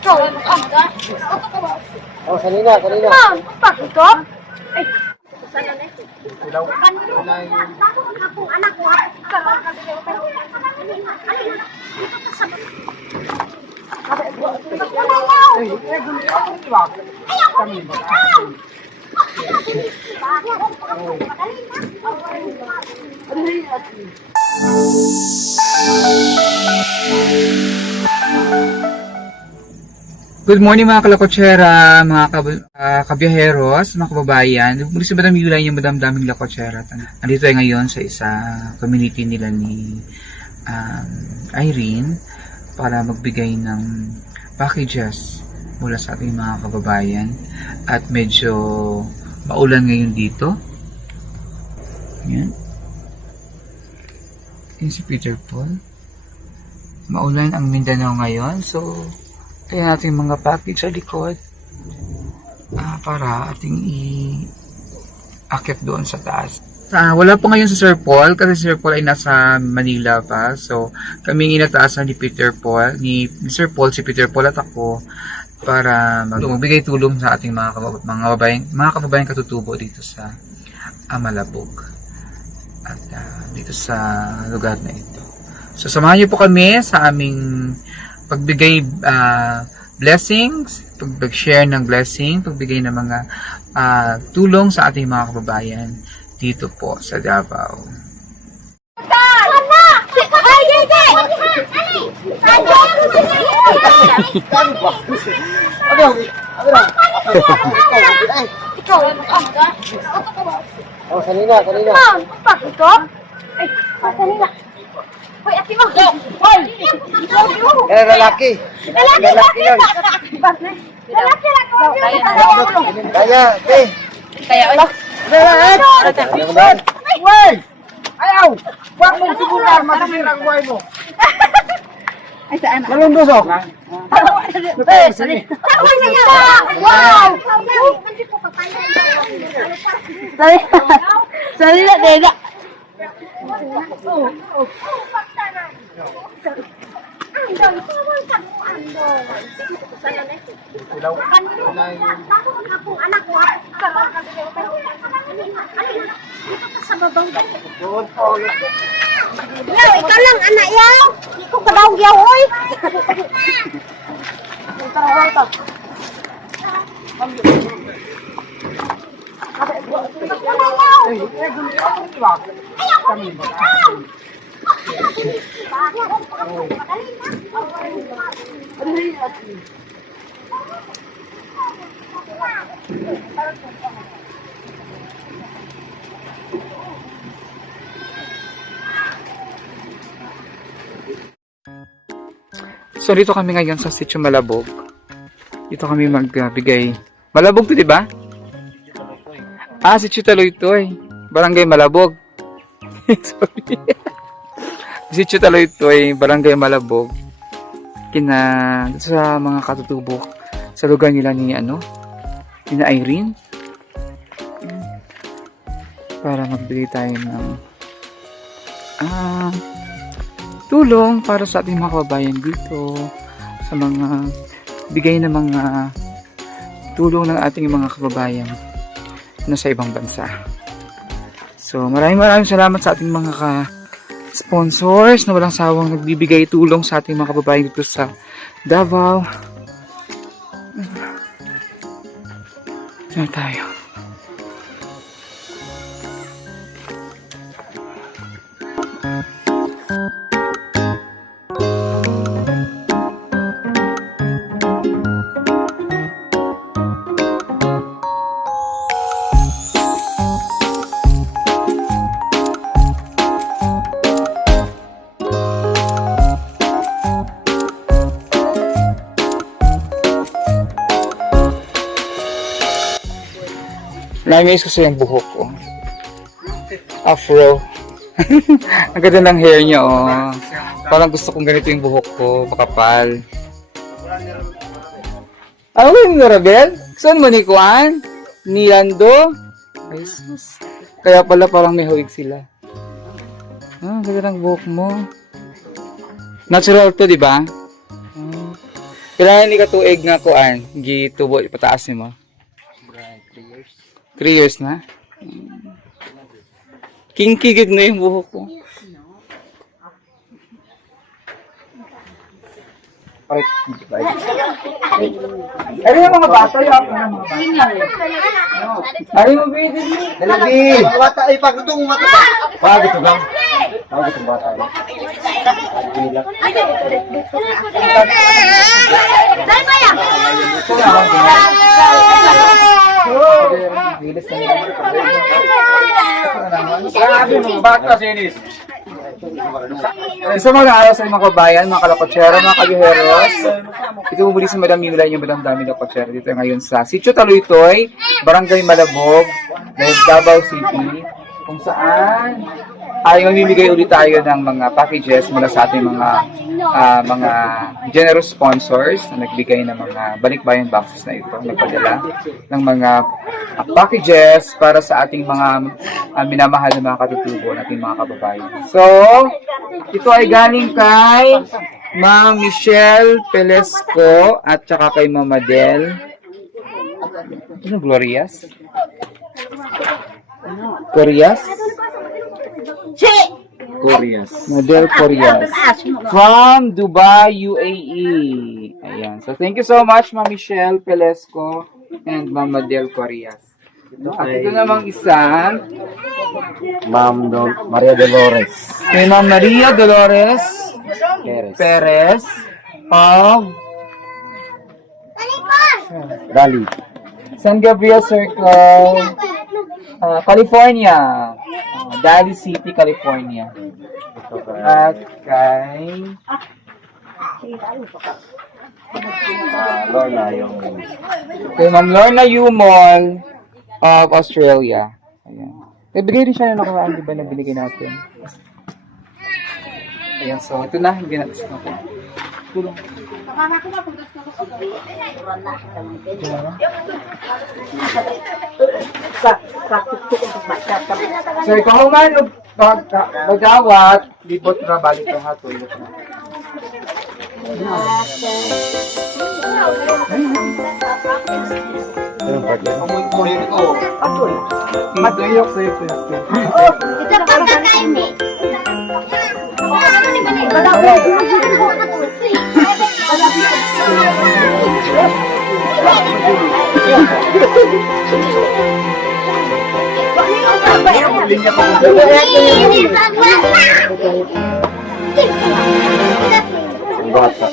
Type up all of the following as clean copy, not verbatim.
Ikaw, Oh, kanina. bakit ko? Ay, sana na ito. Ilaw. Anak ko, Good morning mga kalakotsera, mga kabiyaheros, mga kababayan. Muli si Madam Yulay yung Madam Daming Lakotsera. Nandito tayo ngayon sa isa community nila ni Irene para magbigay ng packages mula sa ating mga kababayan. At medyo maulan ngayon dito. Yan. Yan si Peter Paul. Maulan ang Mindanao ngayon. So, ayan ating mga package sa likod para ating i-akit doon sa taas. Wala po ngayon si Sir Paul kasi si Sir Paul ay nasa Manila pa. So kami inataasan ni Peter Paul, ni Sir Paul, si Peter Paul at ako para magbigay tulong sa ating mga kababayan katutubo dito sa Malabog at dito sa lugar na ito. So samahan niyo po kami sa aming pagbigay blessings, pag-share ng blessing, pagbigay ng mga tulong sa ating mga kababayan dito po sa Davao. Oh, kanina. bakit ko? Ay, kanina. Hoy, ati mo. Hoy! Lalaki. Lalaki lang. Kaya, Wait! Ayaw! Huwag mong sigurar, masisira ang buhay mo. Ay, saan? Malundosok. Sorry. Wow! Sorry na, Deda. Ilaw. Anak ko, Doon po. yaw, ikaw lang, anak yaw. Hindi ko kadawag yaw, oy. So dito kami ngayon sa Sitio Malabog. Dito kami magbigay. Malabog to, di ba? Sitio Taloytoy. Barangay Malabog. Sorry. Sitio Taloytoy, Barangay Malabog. Sa mga katutubok sa lugar nila ni Irene. Para magbigay tayo ng tulong para sa ating mga kababayan dito, sa mga bigay ng mga tulong ng ating mga kababayan na sa ibang bansa. So maraming salamat sa ating mga sponsors na walang sawang nagbibigay tulong sa ating mga kababayan dito sa Davao. Saan tayo? Namiss ko sa yung buhok ko. Afro. Ang ganda ng hair niya, oh. Parang gusto kong ganito yung buhok ko, makapal. Ano yung Mirabel? Saan mo ni Juan? Ni Lando? Ay, kaya pala parang may hawig sila. Ah, ganda ng buhok mo. Natural to, di ba? Kailangan ni katuig nga kuan, gitubo pataas mo. 3 years na. Kinky gid na yung buhok ko. Ano yung mga bata yung Ano yung baby? Dalabi! Bata ay pagtutong mata. Pag ito lang. Pag itong bata. Dahil ba yan? Grabe mga bata, Sinis. Sa mga araw sa mga kabayan, mga kalakotsero, mga kagiheros, ito muli si Madam Mila, yung Madam Dami Lakotsero dito ngayon sa Sitio Taluytoy, Barangay Malabog, Davao City, kung saan ay mamimigay ulit tayo ng mga packages mula sa ating mga generous sponsors na nagbigay ng mga balikbayan boxes na ito, nagpadala ng mga packages para sa ating mga minamahal na mga katutubo nating mga kababayan. So, ito ay galing kay Ma'am Michelle Pelesco at saka kay Ma'am Madel. Ano, Glorias? Corias? Model Corias. From Dubai, UAE. Ayan. So, thank you so much, Ma'am Michelle Pelesco and Ma'am Model Corias. At ito namang isa, Ma'am Maria Dolores. kay Ma'am Maria Dolores Perez of Dali. San Gabriel Circle, California. Daly City, California. At kay Lorna yung... Ma'am Lorna Yumol of Australia. Ayan. Bigay rin siya na nakaraan, di ba, na binigay natin. Ayan, so ito na, hindi natin natin. Tulong. So, ikaw man, magawat, libot na balik ka ha, tulog na. Yung part yun. Matuyok, tuyok. Ito pa kakain eh. Bata.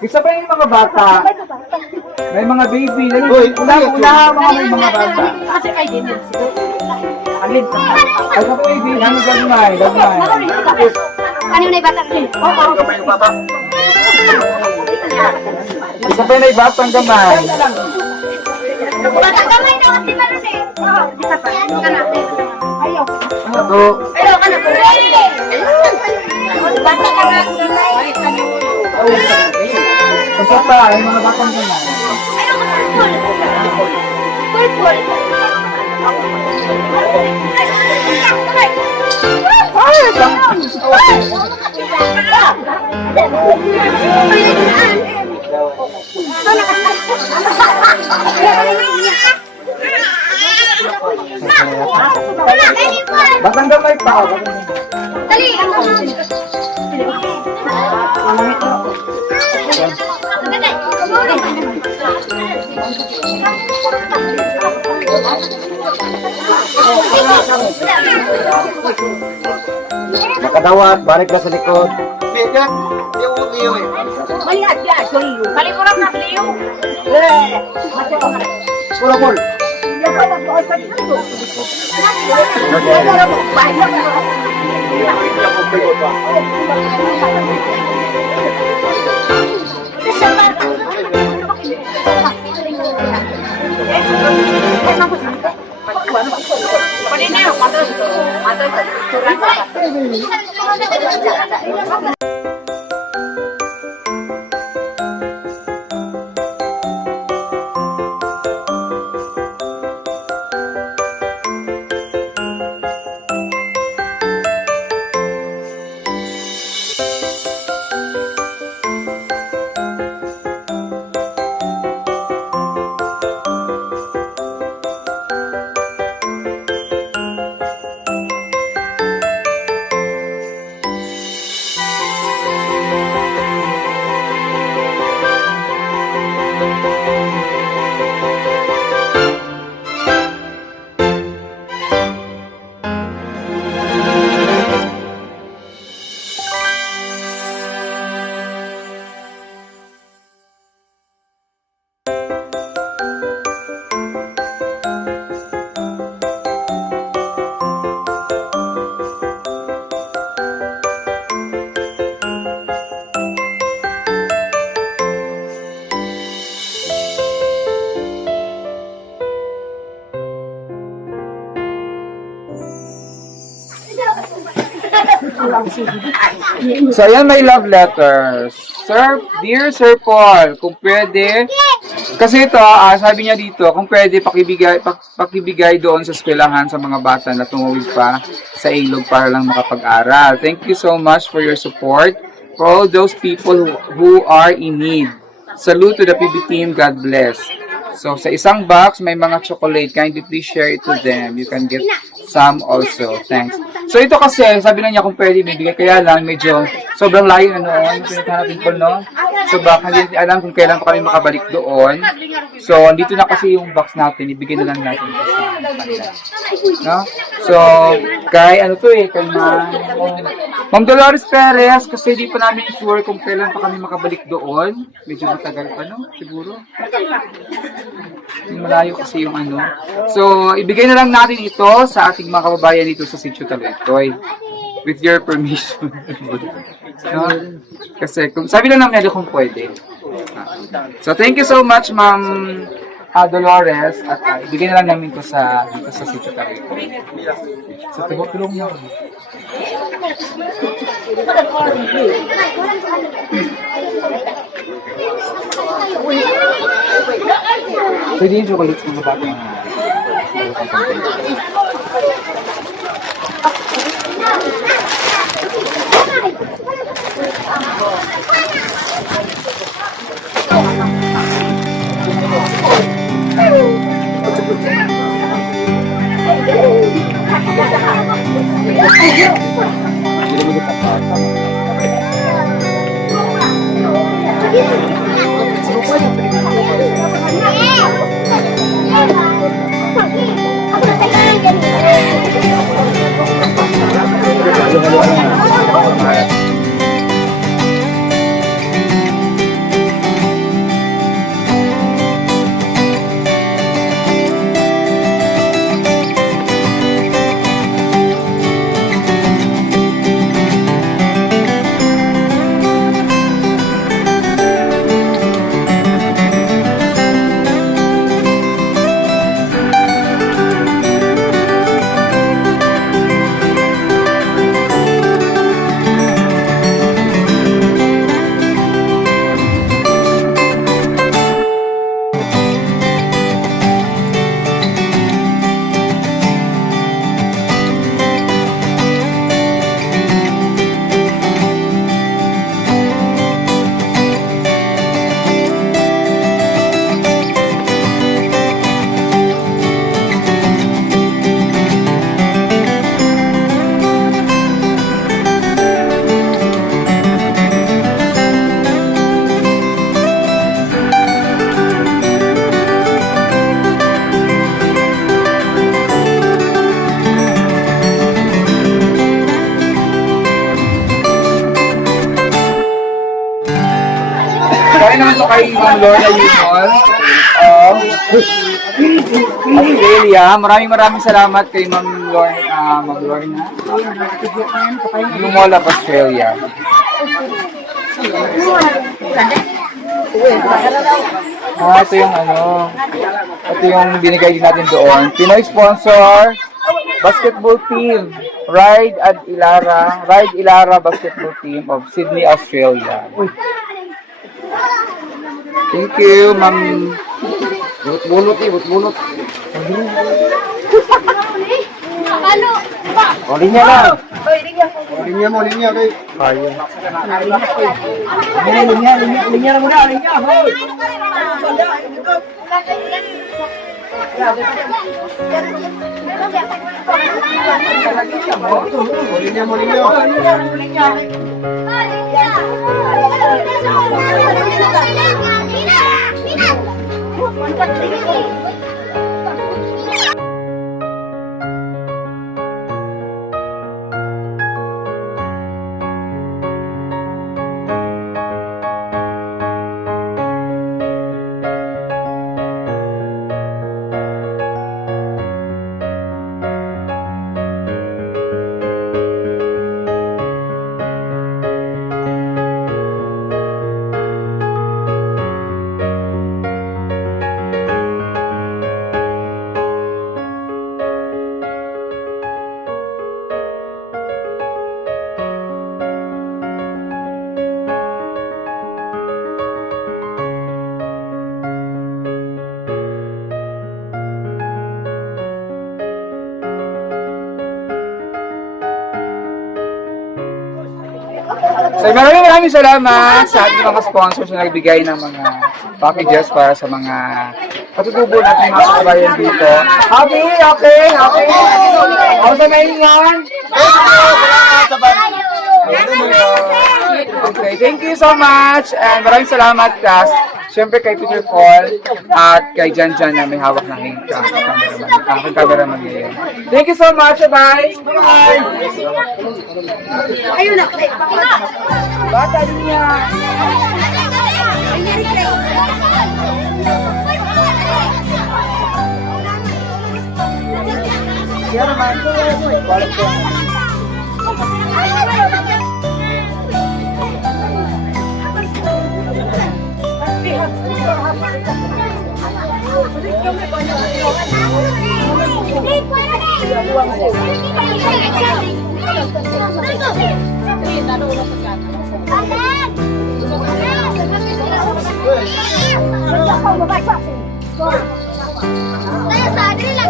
Isa pa yung mga bata. May mga baby. Una, may mga bata. Kasi kay din yun. Alin? Ay, sa baby. Ano gagmay? Ano na yung bata? Isa pa yung batang gamay. Bata kamay na kasi meron eh. Oo, isa pa. Kana. Ayaw. Ito. Ayaw ka na. Bata ka na. Isa pa, yung mga batang gamay. Ayaw ka na. Purple. Batang gamay pa. Dali. Makadawat, balik na sa likod. Malihat ya, soy. Kalimutan na liyo. Pulapul. So, ayan may love letters. Sir, dear Sir Paul, kung pwede, kasi ito, sabi niya dito, kung pwede, pakibigay doon sa eskwelahan sa mga bata na tumawid pa sa ilog para lang makapag-aral. Thank you so much for your support for all those people who are in need. Salute to the PB team. God bless. So, sa isang box, may mga chocolate. Kindly please share it to them. You can get some also. Thanks. So, ito kasi, sabi na niya kung pwede bibigay. Kaya lang, medyo sobrang layo na noon. Pinuntahan natin po, no? So, baka hindi alam kung kailan pa kami makabalik doon. So, dito na kasi yung box natin. Ibigay na lang natin ito sa kanila. No? So, kay Ma'am Dolores Perez, kasi di pa namin sure kung kailan pa kami makabalik doon. Medyo matagal pa, no? Siguro. Malayo kasi yung ano. So, ibigay na lang natin ito sa ating mga kababayan dito sa Sitio Tagaytoy. With your permission. No? Kasi, sabi lang namin kung pwede. So, thank you so much, Ma'am Dolores. At ibigay na lang namin ito dito sa Sitio Tagaytoy. So, tulong mo. Pwede yung chocolate mga bata. Kaya naman ito kay Ma'am Lorna Yunol of Australia. Maraming salamat kay Ma'am Lorna Yunol of Australia. Ito yung ito yung binigay din natin doon. Pinoy sponsor, basketball team, Ride Ilara basketball team of Sydney, Australia. Thank you, Ma'am. Bunot. Ano? O, linya lang. Oy, linya mo. Linya kay. Kaya. Linya na muna, linya. Hoy. Linya mo. So maraming salamat sa ating mga sponsors na nagbigay ng mga packages para sa mga katutubo natin mga kabayan dito. Happy? Okay? Happy? Ako sa maingan? Okay, thank you so much and maraming salamat Cass. Siyempre kay Peter Paul at kay Jan Jan na may hawak ng aking cameraman ngayon. Thank you so much. Bye! Ayun na. Bata niya!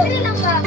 Dali lang ba?